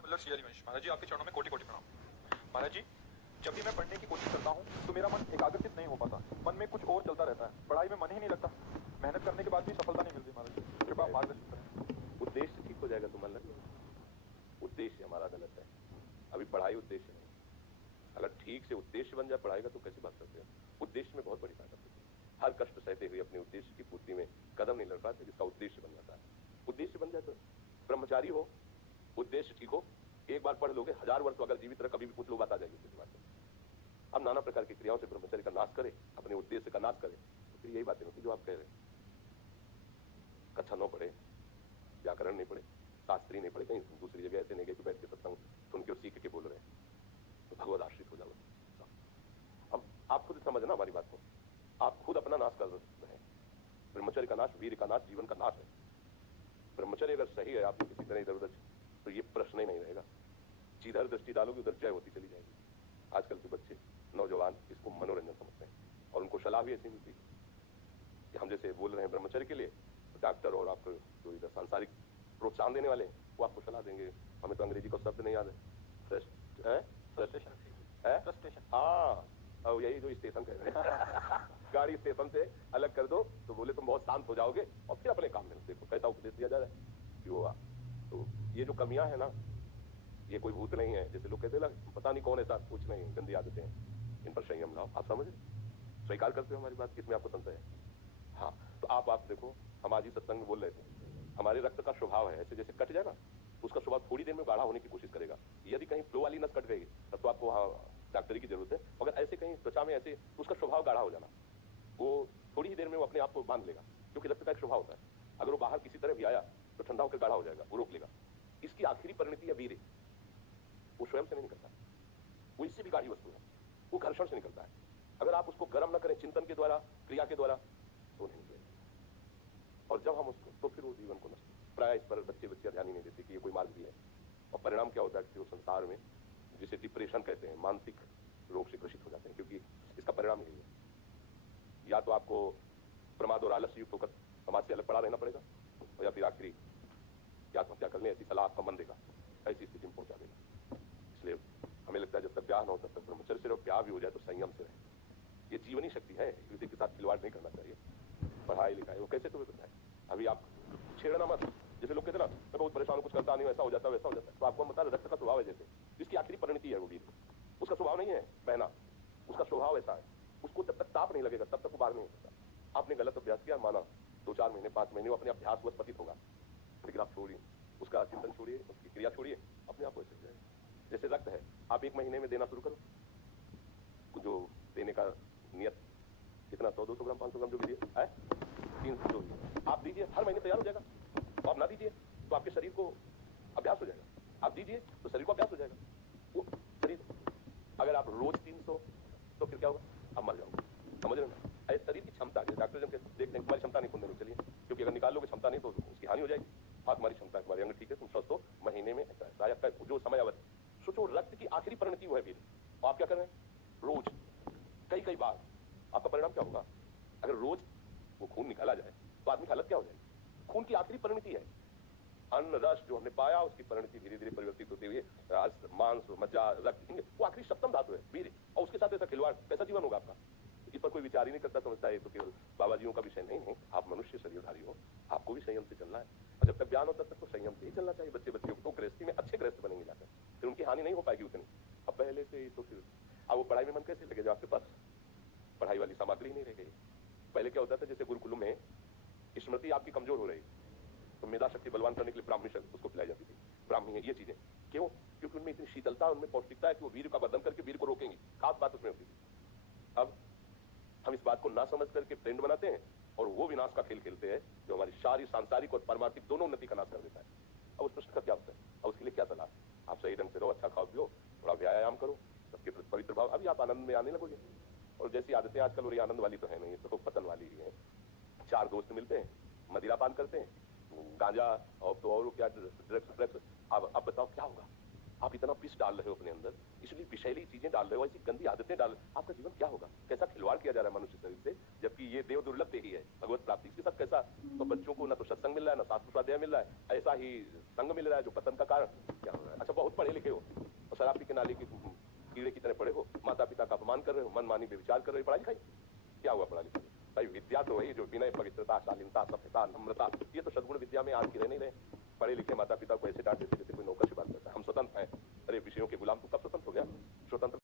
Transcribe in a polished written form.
Miller सी हरिवंश। महाराज जी, आपके चरणों में कोटि कोटि प्रणाम। महाराज जी, जब भी मैं पढ़ने की कोशिश करता हूँ तो मेरा मन एकाग्रचित नहीं हो पाता, मन में कुछ और चलता रहता है, पढ़ाई में मन ही नहीं लगता, मेहनत करने के बाद भी सफलता नहीं मिलती। महाराज जी, कृपा मार्गदर्शन करें। उद्देश्य ठीक हो जाएगा तो मन लगेगा। उद्देश्य हमारा गलत है, अभी पढ़ाई उद्देश्य नहीं। अगर ठीक से उद्देश्य बन जाए पढ़ाई का तो कैसे बात करते हैं। उद्देश्य में बहुत बड़ी ताकत होती है। हर कष्ट सहते हुए अपने उद्देश्य की पूर्ति में कदम नहीं लड़ पाते जिसका उद्देश्य बन जाता है। उद्देश्य बन जाए तो ब्रह्मचारी हो, उद्देश्य ठीक हो, एक बार पढ़ लोगे, 1000 वर्ष अगर जीवित रहे कभी भी कुछ लोग बात आ जाएगी उसके बाद। अब नाना प्रकार की क्रियाओं से ब्रह्मचर्य का नाश करे, अपने उद्देश्य का नाश करे, तो फिर यही बातें होती जो आप कह रहे हैं। कक्षा 9 पढ़े, व्याकरण नहीं पढ़े, शास्त्री नहीं पढ़े, कहीं दूसरी जगह ऐसे नहीं गए कि बैठ के सत्संग सुन के और सीख के बोल रहे हैं, तो भगवत आश्रित हो जाओ। अब आप खुद समझना हमारी बात को, आप खुद अपना नाश कर रहे हैं। ब्रह्मचर्य का नाश, वीर का नाश, जीवन का नाश है। ब्रह्मचर्य अगर सही है, आपने किसी तरह इधर उधर, तो ये प्रश्न ही नहीं रहेगा। जिधर दृष्टि डालोगे उधर जय होती चली जाएगी। आजकल के बच्चे, नौजवान इसको मनोरंजन समझते हैं और उनको सलाह भी ऐसी मिलती है कि हम जैसे बोल रहे हैं ब्रह्मचर्य के लिए, तो डॉक्टर और आपको जो इधर सांसारिक प्रोत्साहन देने वाले हैं वो आपको सलाह देंगे। हमें तो अंग्रेजी का शब्द नहीं याद है, हाँ, और यही जो स्टेशन कह रहे हैं गाड़ी स्टेशन से अलग कर दो तो बोले तुम बहुत शांत हो जाओगे और फिर अपने काम में देखो कैसा उपदेश दिया जा रहा है कि होगा। तो ये जो कमियां है ना, ये कोई भूत नहीं है जैसे लोग कहते हैं ना, पता नहीं कौन ऐसा, कुछ नहीं, गंदी आदतें हैं, इन पर संयम लाओ। आप समझ स्वीकार करते हो हमारी बात, किसमें आपको संशय है? हाँ, तो आप देखो, हम आज ही सत्संग में बोल रहे थे, हमारे रक्त का स्वभाव है ऐसे, जैसे कट जाए ना तो उसका स्वभाव थोड़ी देर में गाढ़ा होने की कोशिश करेगा। यदि कहीं फ्लो वाली नस कट गई तब तो आपको वहाँ डॉक्टरी की जरूरत है, मगर ऐसे कहीं त्वचा में ऐसे उसका स्वभाव गाढ़ा हो जाना, वो थोड़ी ही देर में वो अपने आप को बांध लेगा, क्योंकि रक्त का एक स्वभाव होता है। अगर वो बाहर किसी तरह भी आया तो ठंडा होकर गाढ़ा हो जाएगा, वो रोक लेगा। इसकी आखिरी परिणति है वीर, वो स्वयं से नहीं निकलता, वो इससे भी गाढ़ी वस्तु है, वो घर्षण से निकलता है। अगर आप उसको गर्म न करें चिंतन के द्वारा, क्रिया के द्वारा, तो नहीं निकलेगा। और जब हम उसको, तो फिर वो जीवन को नष्ट, प्राय इस पर बच्चे ध्यान ही नहीं देते कि ये कोई मार्ग भी है। और परिणाम क्या होता है कि वो संसार में जिसे डिप्रेशन कहते हैं, मानसिक रोग से ग्रसित हो जाते हैं, क्योंकि इसका परिणाम यही है। या तो आपको प्रमाद और आलस्य युक्त होकर समाज से अलग पड़ा रहना पड़ेगा, या फिर आखिरी आत्महत्या करने ऐसी सलाह आपका मन देगा, ऐसी स्थिति में पहुंचा देगा। इसलिए हमें लगता है जब तक ब्याह न हो तब तक ब्रह्मचर्य से रहो, ब्याह भी हो जाए तो संयम से रहे। ये जीवनी शक्ति है, किसी के साथ खिलवाड़ नहीं करना चाहिए। पढ़ाई लिखाई वो कैसे तुम्हें बताए, अभी आप छेड़ना मत। जैसे लोग कहते ना, मैं बहुत परेशान हूं, कुछ करता नहीं, ऐसा हो जाता है वैसा हो जाता है, तो आपको बता रक्त का स्वभाव है जैसे, इसकी आखिरी परिणति है वो वीर। उसका स्वभाव नहीं है बहना, उसका स्वभाव ऐसा है, उसको जब तक ताप नहीं लगेगा तब तक वो बाहर नहीं हो सकता। आपने गलत अभ्यास किया, माना 2-4 महीने 5 महीने वो अपने अभ्यास वश पतित होगा, लेकिन आप छोड़िए उसका चिंतन, छोड़िए उसकी क्रिया, छोड़िए, अपने आप हो जाएगा। जैसे रक्त है, आप 1 महीने में देना शुरू करो, जो देने का नियत कितना, 100-200 ग्राम 500 ग्राम जो भी दिए है, 300 जो आप दीजिए, हर महीने तैयार हो जाएगा। तो आप ना दीजिए तो आपके शरीर को अभ्यास हो जाएगा, आप दीजिए तो शरीर को अभ्यास हो जाएगा। वो शरीर, अगर आप रोज 300 तो फिर क्या होगा, आप मर जाओगे। समझ रहे हो? ऐसे शरीर की क्षमता, डॉक्टर जब देखते हैं तुम्हारी क्षमता नहीं, खुद चलिए, क्योंकि अगर निकाल लोगे क्षमता नहीं तो उसकी हानि हो जाएगी। हाँ, तुम्हारी क्षमता है, तुम्हारे अंग ठीक है, तुम स्वस्थ हो, महीने में जो समय अवधि, सोचो रक्त की आखिरी परिणति वो है वीर। आप क्या कर रहे हैं, रोज कई बार, आपका परिणाम क्या होगा? अगर रोज वो खून निकाला जाए तो आदमी की हालत क्या हो जाएगी? खून की आखिरी परिणति है अन्न रस, जो हमने पाया उसकी परिणति धीरे धीरे परिवर्तित होती हुई मांस, मज्जा, रक्त, वो आखिरी सप्तम धातु है वीर, और उसके साथ ऐसा खिलवाड़, कैसा जीवन होगा आपका? इस पर कोई विचार ही नहीं करता, समझता है तो केवल बाबा जीओं का विषय नहीं है। आप मनुष्य शरीरधारी हो, आपको भी संयम से चलना है, और जब तक ज्ञान होता तब तक तो संयम से ही चलना चाहिए। बच्चे को तो गृहस्थी में अच्छे गृहस्थ बनेंगे जाकर, फिर उनकी हानि नहीं हो पाएगी उतनी। अब पहले से ही तो फिर अब वो पढ़ाई में मन कैसे लगे जब आपके पास पढ़ाई वाली सामग्री नहीं रह गई? पहले क्या होता था, जैसे गुरुकुल में स्मृति आपकी कमजोर हो रही तो मेधा शक्ति बलवान करने के लिए ब्राह्मी शक्ति उसको पिलाई जाती थी। ब्राह्मी है ये चीजें, क्यों? क्योंकि उनमें इतनी शीतलता, उनमें पौष्टिकता है कि वो वीर का वर्धन करके वीर को रोकेंगी, खास बात उसमें होती थी। अब हम इस बात को ना समझ करके ट्रेंड बनाते हैं और वो विनाश का खेल खेलते हैं जो हमारी सारी सांसारिक और पारमार्थिक दोनों उन्नति का नाश कर देता है। अब उस प्रश्न का क्या होता है? अब उसके लिए क्या सलाह? आप सही ढंग से रहो, अच्छा खाओ पियो, थोड़ा व्यायाम करो, सबके प्रति पवित्र भाव, अभी आप आनंद में आने लगोगे। और जैसी आदतें आजकल हो रही, आनंद वाली तो है नहीं, तो पतन वाली ही है। 4 दोस्त मिलते हैं, मदिरा पान करते हैं, गांजा और तो और क्या ड्रग्स। अब बताओ क्या होगा? आप इतना विष डाल रहे हो अपने अंदर, इसलिए विषैली चीजें डाल रहे हो, ऐसी गंदी आदतें डाल, आपका जीवन क्या होगा? कैसा खिलवाड़ किया जा रहा है मनुष्य शरीर से, जबकि ये देव दुर्लभ ही है भगवत प्राप्ति। इसके साथ कैसा, तो बच्चों को ना तो सत्संग मिल रहा है, ना शास्त्र स्वाध्याय मिल रहा है, ऐसा ही संग मिल रहा है जो पतन का कारण क्या हो रहा है। अच्छा, बहुत शराब पी के नाली की कीड़े की तरह पड़े हो, माता पिता का अपमान कर रहे हो, मनमानी में विचार कर रहे हो, पढ़ाई लिखाई क्या हुआ? पढ़ा लिखा भाई, विद्या तो वही जो विनय, पवित्रता, शालीनता, सभ्यता, नम्रता, ये तो सद्गुण विद्या में आज की रह नहीं रहे। पढ़े लिखे माता पिता को ऐसे डांट देते जैसे कोई नौकर की बात करता है। हम स्वतंत्र हैं। अरे विषयों के गुलाम तू कब स्वतंत्र हो गया? स्वतंत्र